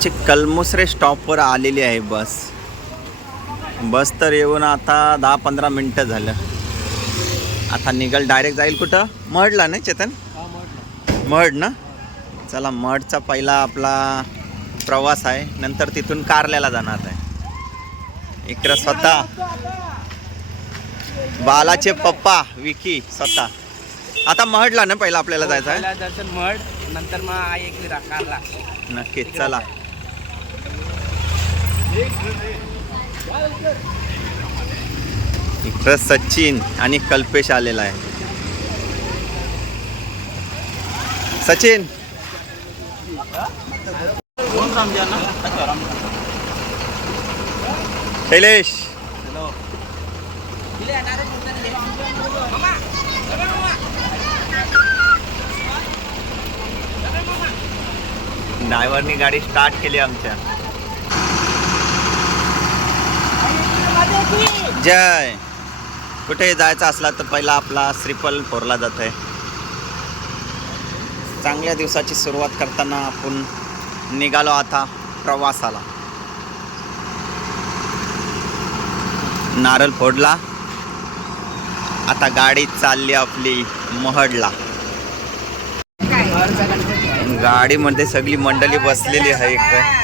आमची कलमुसरे स्टॉपवर आलेली आहे बस तर येऊन आता 10-15 मिनटं झालं. आता निघाल डायरेक्ट जाईल कुठं? महडला नाही चेतन? महड ना. चला महडचा पहिला आपला प्रवास आहे, नंतर तिथून कारल्याला जाणार आहे. इकडं स्वतः बालाचे पप्पा विकी स्वतः. आता महडला ना पहिला आपल्याला जायचं आहे. दर्शन महड, नंतर मग आई एकली कारला. नक्कीच चला. इकडं सचिन आणि कल्पेश आलेला आहे. सचिन शैलेश ड्रायव्हरनी गाडी स्टार्ट केली आमच्या. जय. कुठे जायचं असला तर पहिला आपला श्रीफल फोरला जात आहे. चांगल्या दिवसाची सुरुवात करताना आपण निघालो आता प्रवासाला. नारळ फोडला, आता गाडी चालली आपली महडला. गाडीमध्ये सगळी मंडळी बसलेली आहे इकडे.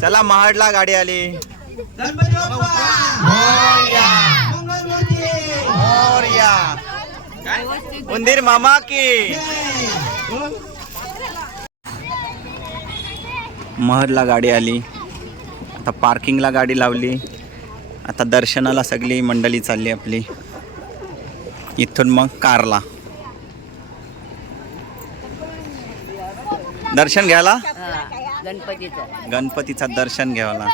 चला महाडला गाडी आली. उंदीर मामा की. महडला गाडी आली. आता पार्किंगला गाडी लावली. आता दर्शनाला सगळी मंडळी चालली आपली. इथून मग कारला दर्शन घ्यायला. गणपतीचा दर्शन घ्यायला.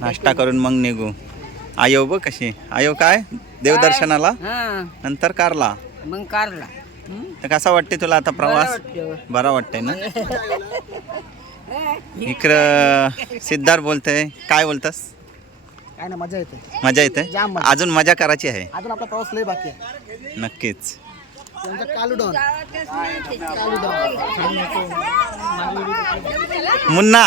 नाश्ता करून मग निघू. आयो बघ कशी आयो. काय देवदर्शनाला नंतर कारला. मग कारला. तर कसा वाटते तुला आता प्रवास? बरा वाटतंय ना. इकडं सिद्धार्थ बोलतोय. काय बोलतस? काय ना, मजा येते. मजा येते. अजून मजा करायची आहे. अजून आपला प्रवास लय बाकी आहे. नक्कीच. मुन्ना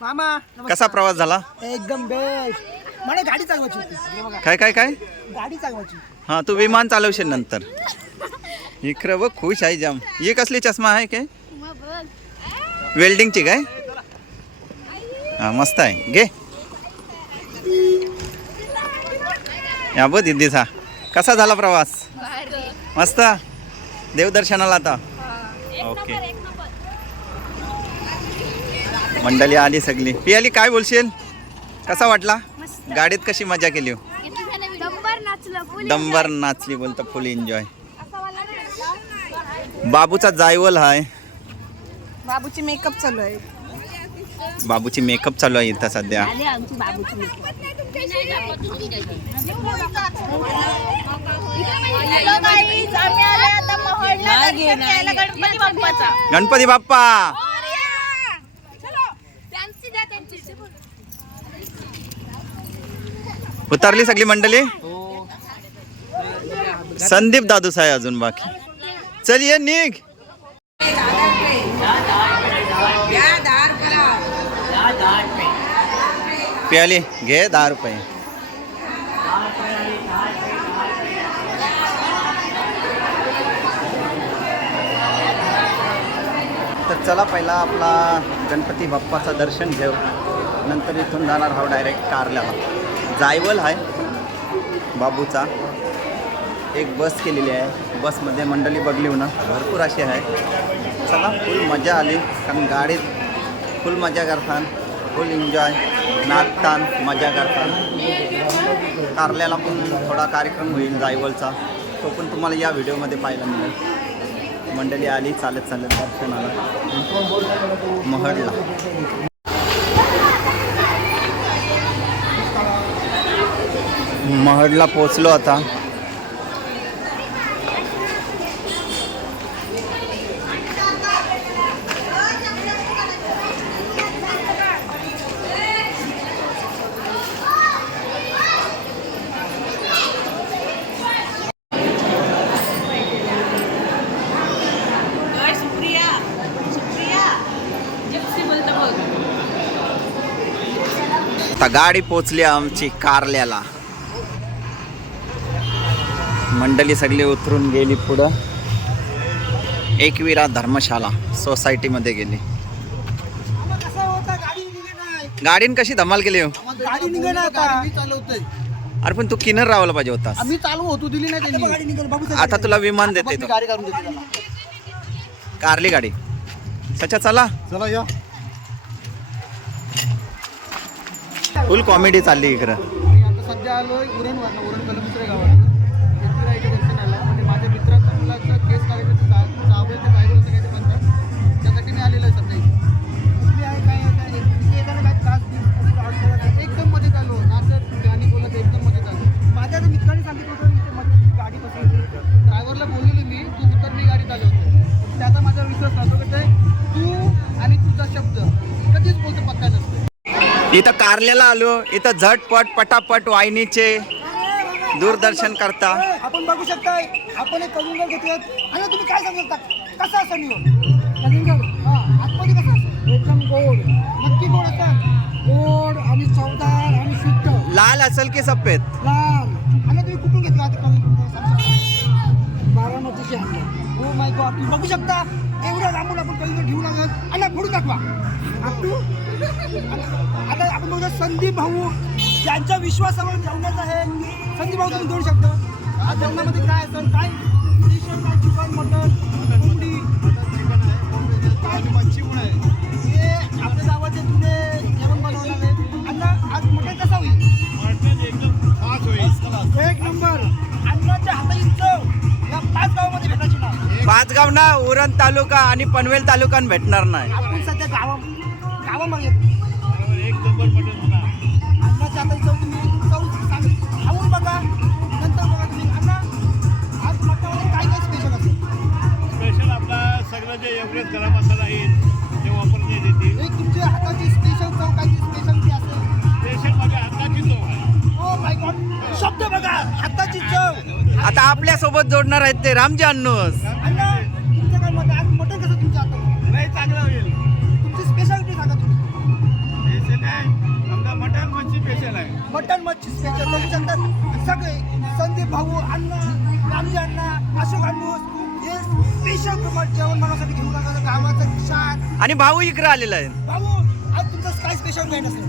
मामा कसा प्रवास झाला? एकदम बेस्ट. मला गाडी चालवायची होती. काय काय काय गाडी चालवायची. हा तू विमान चालवशील नंतर. इकडं बघ खुश आहे जाम. ही कसली चष्मा आहे काय? वेल्डिंगची काय? हा मस्त आहे. घे. या बघ दिदीचा कसा झाला प्रवास? मस्त. देवदर्शनाला आता ओके. मंडळी आली सगळी. पियाली काय बोलशील? कसा वाटला? गाडीत कशी मजा केली? दंबर नाचली बोलतो. फुल एन्जॉय. बाबूचा जायवल हाय. बाबूची मेकअप चालू आहे. बाबूची मेकअप चालू आहे इथं सध्या. गणपती बाप्पा. उतरली सगळी मंडळी. हो. संदीप दादूस आहे अजून बाकी. चल ये निघ. प्याली घे 10 रुपये. तर चला पहिला आपला गणपती बाप्पाचा दर्शन घेऊ, नंतर इथून जाणार आहोत डायरेक्ट कारल्याला. जायवल आहे बाबूचा. एक बस केलेली आहे, बसमध्ये मंडळी बघली ना भरपूर अशी आहे. चला फुल मजा आली, कारण गाडीत फुल मजा करतात, फुल एन्जॉय, नाचतात, मजा करतात. कारल्याला पण थोडा कार्यक्रम होईल जायवलचा, तो पण तुम्हाला या व्हिडिओमध्ये पाहायला मिळेल. मंडळी आली चालत चालत दर्शनाला महडला. महडला पोचलो आता. आता गाडी पोचली आमची कारल्याला. मंडळी सगळी उतरून गेली पुढं. एकविरा धर्मशाला सोसायटीमध्ये गेली. गाडीन कशी धमाल केली हो? गाडी निघेना आता. मी चालवतोय. अरे पण तू किनर राहायला पाहिजे होतास. आम्ही चालू होतो दिली नाही त्यांनी. गाडी निघेल बाबू. आता तुला विमान देते तो. गाडी काढून देते त्याला. कारली गाडी. सच्चा चला. चला या. फुल कॉमेडी चालली इकडं. आता सध्या आलोय उरण कलमसरे गावात. दर्शनाला म्हणजे माझ्या मित्राचा मुलाचा केस काढायचं जावं ते जायचं काहीतरी म्हणतात, त्यासाठी मी आलेलो आहे सध्या. कुठली आहे काय आहे काय इथे येताना काय त्रास एकदम मजेत आलो. नाचत गाणी बोलत एकदम मजेत आलो. माझ्या मित्राने सांगितलं होतं इथे मध्ये गाडी बसवली. ड्रायव्हरला बोललेलो मी, तू उतर मी गाडी चालवतो. त्याचा माझा विश्वास राहतो की तू आणि तुझा शब्द कधीच बोलतो पत्ता नसतो. इथं कारल्याला आलो. इथं झटपट पटापट वाहिनीचे दूरदर्शन करता. आपण बघू शकता. आपण एक कलिंगड घेतलं आणि तुम्ही काय सांगू शकता कसं असं नाही कलिंगड? आतमध्ये कसं असतं? एकदम गोड. नक्की गोड असतात. गोड आणि चवदार आणि शुद्ध. लाल असेल की सफेद? लाल. आणि तुम्ही कुठून घेतलं आता कलिंगड? बारामतीचे आणलं. हो माय गॉड. तुम्ही बघू शकता एवढं लांबून आपण कलिंगड घेऊन आलो आणि फोडून दाखवा. आता आपण बघू संदीप भाऊ यांच्या विश्वासावर जेवणाचं आहे. संदीप भाऊ तुम्ही घेऊ शकता. आज जेवणामध्ये काय असेल? काय काय चिकन, मटन, कोंबडी, काय मच्छी पण आहे. हे आपल्या गावाचे जुने जेवण बनवणार आहे. अण्णा आज मटन कसं होईल? एक नंबर. अण्णाच्या हाताची चव या 5 गावामध्ये भेटायची ना. 5 गाव ना, उरण तालुका आणि पनवेल तालुका भेटणार नाही. आपण सध्या गावामध्ये अन्नाच्या हाताची चव तुम्ही खाऊन बघा, नंतर बघा तुम्ही. अण्णा आज मटणामध्ये काय काय स्पेशल असेल? स्पेशल आपला सगळं जे एव्हरेज गरम मसाला आहे ते वापरण्यात येते. एक तुमच्या हाताची स्पेशल चव काय स्पेशालिटी असेल? स्पेशल माझ्या हाताची चव आहे. Oh my God. शब्द बघा, हाताची चव. आता आपल्या सोबत जोडणार आहेत ते रामजी अन्नूस. अण्णा तुमचं काय मत? आज मटण कसं तुमच्या हातात? नाही चांगलं होईल. तुमची स्पेशालिटी सांगा तुम्ही. स्पेशल आहे समजा मटण मच्छी स्पेशल आहे. मटण मच्छी स्पेशल बघू शकतात सगळे. संदीप भाऊ, अण्णा, रामजी अण्णा, अशोक अन्नूस हे स्पेशल जेवण बनवण्यासाठी घेऊन आला. गावाचं शान. आणि भाऊ इकडे आलेला आहे. भाऊ आज तुमचं काय स्पेशल भेट असेल?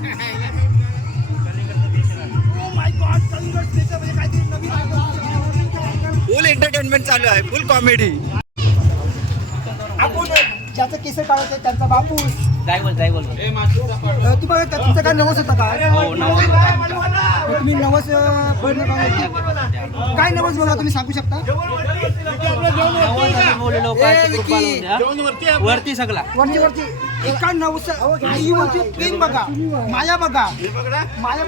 Oh my God. कलिंगड स्पेशल म्हणजे काहीतरी नवीन आहे. फुल एंटरटेनमेंट चालू आहे, फुल कॉमेडी. आपण ज्याचं केसर काढायचं त्यांचा बापू. जायवल. तू बघा तुमचं काय नवस होता का? तुम्ही नवस काय नवस बघा तुम्ही सांगू शकता? वरती सगळा वरती एका नवस आई वरती प्रेम बघा, माया बघा. माया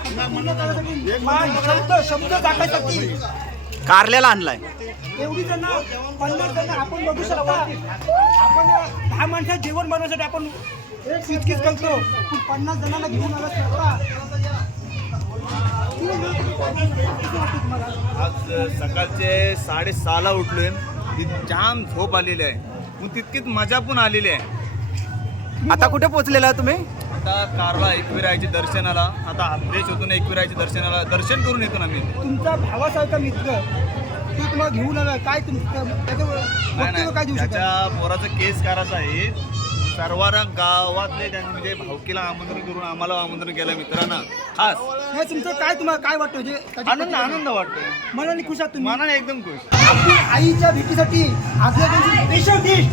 शब्द दाखवायसाठी कारल्याला आणलाय. एवढी जण 50 जण आपण बघू शकता. आपण 10 माणसात जेवण बनवण्यासाठी आपण किचकिच करतो. 50 जणांना घेऊन आला. आज सकाळचे 6:30ला उठलोय. जाम झोप आलेली आहे, मग तितकीच मजा पण आलेली आहे. आता कुठे पोहोचलेला तुम्ही? आता कारला एकविरायच्या दर्शनाला, आता फ्रेश होतो एकविरायच्या दर्शनाला दर्शन करून येतो ना मी. तुमचा भावासारखा मित्र तो तुम्हाला घेऊन आला, काय तुमचं त्याचं वक्तव्य काय देऊ शकाल? त्याच्या पोराचं केस करायचं आहे. सर्वांना गावातले त्यांनी म्हणजे भाऊकीला आमंत्रण करून आम्हाला आमंत्रण केलं मित्रांना खास. नाही तुमचं काय तुम्हाला काय वाटतं म्हणजे त्याच्या आनंद वाटतोय. मनाने खुश आहात तुम्ही? मनाने एकदम खुश. आपली आईच्या भेटीसाठी आदल्या दिवशी स्पेशल डिश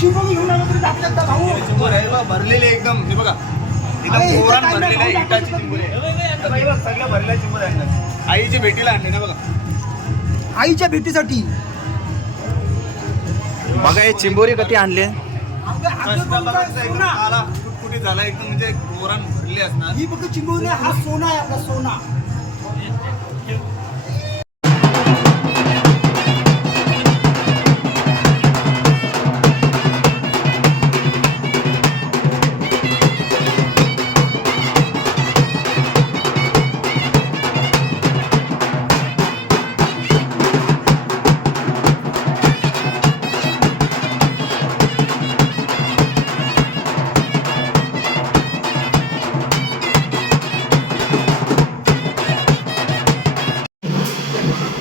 चिमणी घेऊन आलो तुम्ही दाखवू शकता भाऊ. चिंबोर आहे बघा, भरलेले एकदम. हे बघा एकदम अरे, इथं पोरान काय नाही, भरलेले भाऊ, इटाची दाखवू चिंबोर आहे. सगळ्या भरलेल्या चिंबोर आहेत. आईच्या भेटीला आणले ना बघा. आईच्या भेटीसाठी बघा हे चिंबोरी कधी आणली. एकदम आला कुठकुटी झाला एकदम, म्हणजे पोरान भरले असणार. ही फक्त चिंबोरी नाही, हा सोना आहे आपला सोना.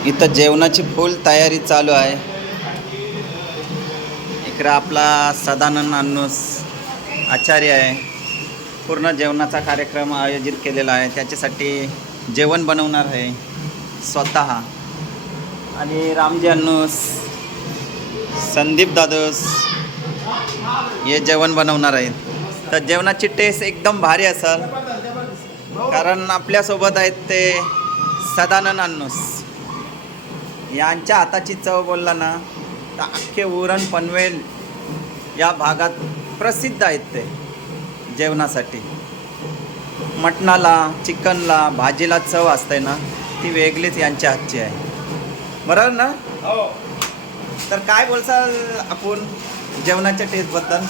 इथं जेवणाची फुल तयारी चालू आहे. इकडं आपला सदानंद अन्नूस आचार्य आहे. पूर्ण जेवणाचा कार्यक्रम आयोजित केलेला आहे. त्याच्यासाठी जेवण बनवणार आहे स्वतः. आणि रामजी अन्नूस, संदीप दादूस हे जेवण बनवणार आहेत. तर जेवणाची टेस्ट एकदम भारी असेल, कारण आपल्यासोबत आहेत ते सदानंद अन्नूस. यांच्या हाताची चव बोलला ना तर अख्खे उरण पनवेल या भागात प्रसिद्ध आहेत ते जेवणासाठी. मटणाला, चिकनला, भाजीला चव असते ना ती वेगळीच यांच्या हातची आहे. बरोबर ना? तर काय बोलसाल आपण जेवणाच्या टेस्टबद्दल?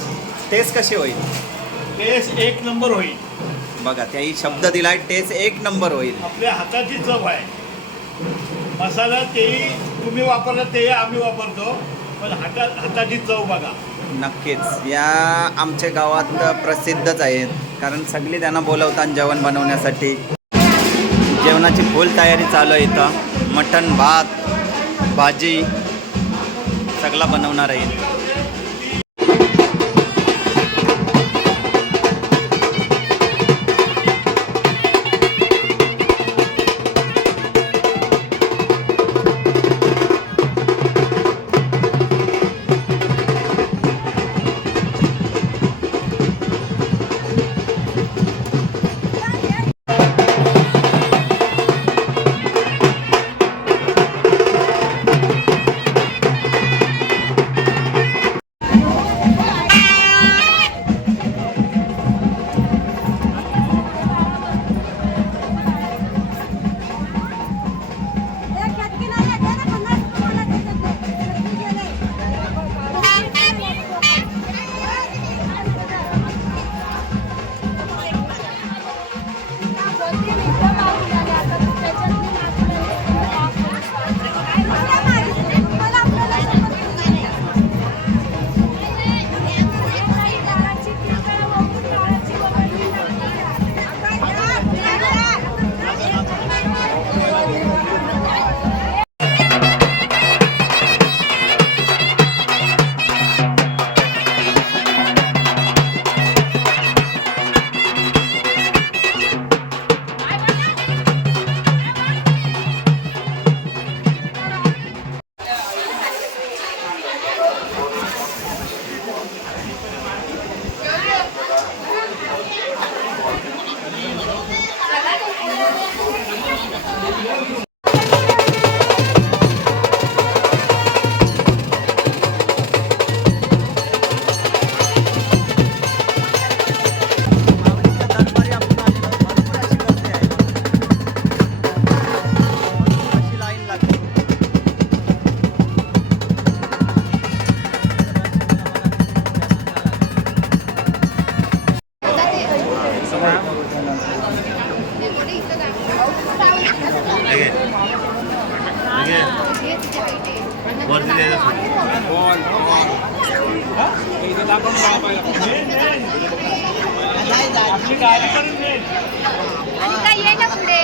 टेस्ट कशी होईल? टेस्ट एक नंबर होईल. बघा त्याही शब्द दिलाय, टेस्ट एक नंबर होईल. आपल्या हाताची चव आहे. मसाला तेही तुम्ही वापरला, तेही आम्ही वापरतो, पण हाताची चव बघा. नक्कीच या आमच्या गावात प्रसिद्धच आहेत, कारण सगळी त्यांना बोलवतात जेवण बनवण्यासाठी. जेवणाची फुल तयारी चालू आहे इथं. मटण, भात, भाजी सगळं बनवणार आहे. वरती द्यायचं सोडून. आणि काय ये ना पुढे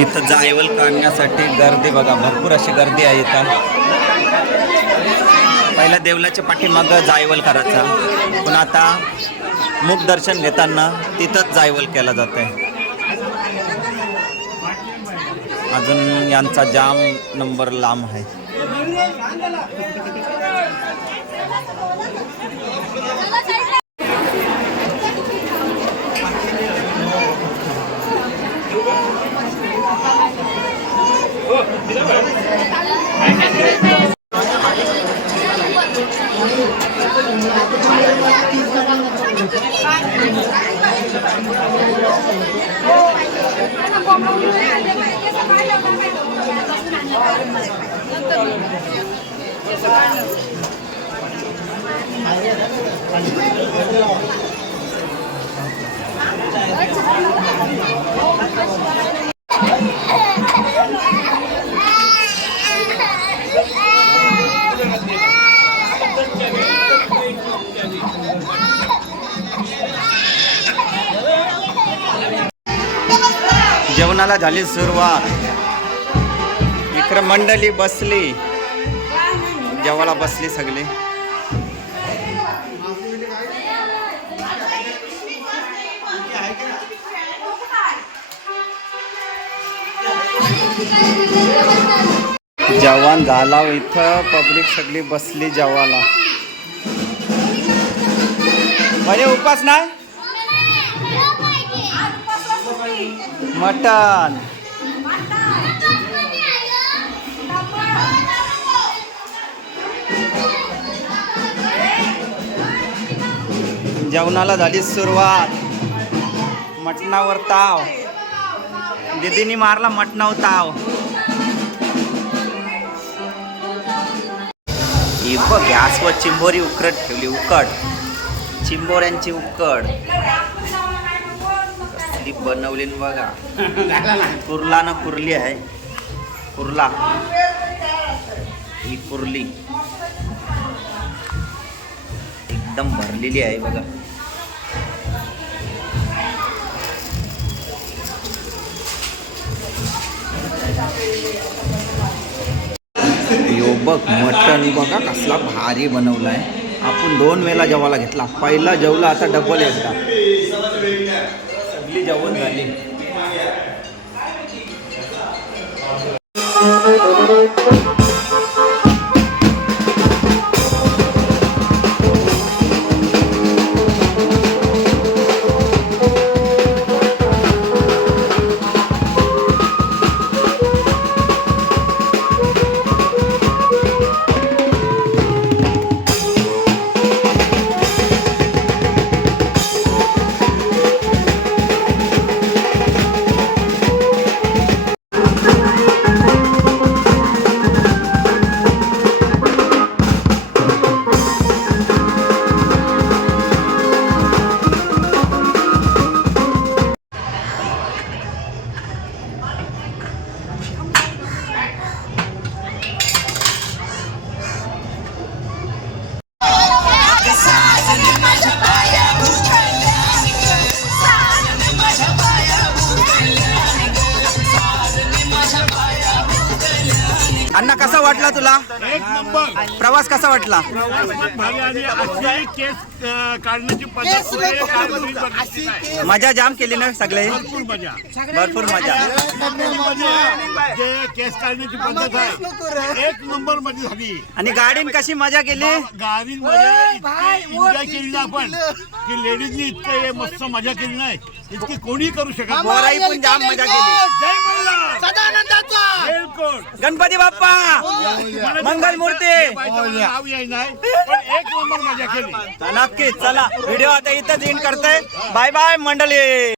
इथं जायवल काढण्यासाठी गर्दी बघा, भरपूर अशी गर्दी आहे इथं. पहिला देवलाच्या पाठीमागं जायवल करायचा, पण आता मुख दर्शन घेताना तिथंच जायवल केला जात आहे. अजून यांचा जाम नंबर लांब आहे. जेवणाला झाली सुरुवात. इकडं मंडळी बसली, जेवायला बसली सगळी. जेवण झाला, इथं पब्लिक सगळी बसली जेवायला. म्हणजे उपास नाही, मटन. जेवणाला झाली सुरुवात. मटणावर ताव, दीदीनी मारला मटणावर ताव. ही बघ, गॅसवर चिंबोरी उकळत ठेवली. उकड, चिंबोऱ्यांची उकड कसली बनवली न बघा. कुर्ला ना कुर्ली आहे, कुर्ला. ही कुर्ली एकदम भरलेली आहे बघा. यो बघ, मटण बघा कसला भारी बनवलाय. आपण 2 वेळा जेवायला घेतला. पहिला जेवला, आता डबल एकदा. सगळी जेवण झाली. अण्णा, कसा वाटला तुला? एक नंबर प्रवास कसा वाटला? भारी. आणि अशी केस काढण्याची पद्धत कुठेही काढली बघितली नाही. मजा जाम केली ना सगळे? भरपूर मजा. भरपूर मजा. जे केस काढण्याची पद्धत आहे, एक नंबर मध्ये झाली. आणि गाडीन कशी मजा केली? गाडीमध्ये इतकी एन्जॉय केली ना आपण, की लेडीजनी इतकं मस्त मजा केली नाही, इतकी कोणी करू शकत नाही. पोराई पण जाम मजा केली. जय मल्हार. सदानंदाचा बिलकुल. गणपती बाप्पा मंगल मूर्ती. नाव याय नाही, पण एक नंबर मजा केली. नक्कीच. चला, व्हिडिओ आता इथंच एंड करतोय. बाय बाय मंडळी.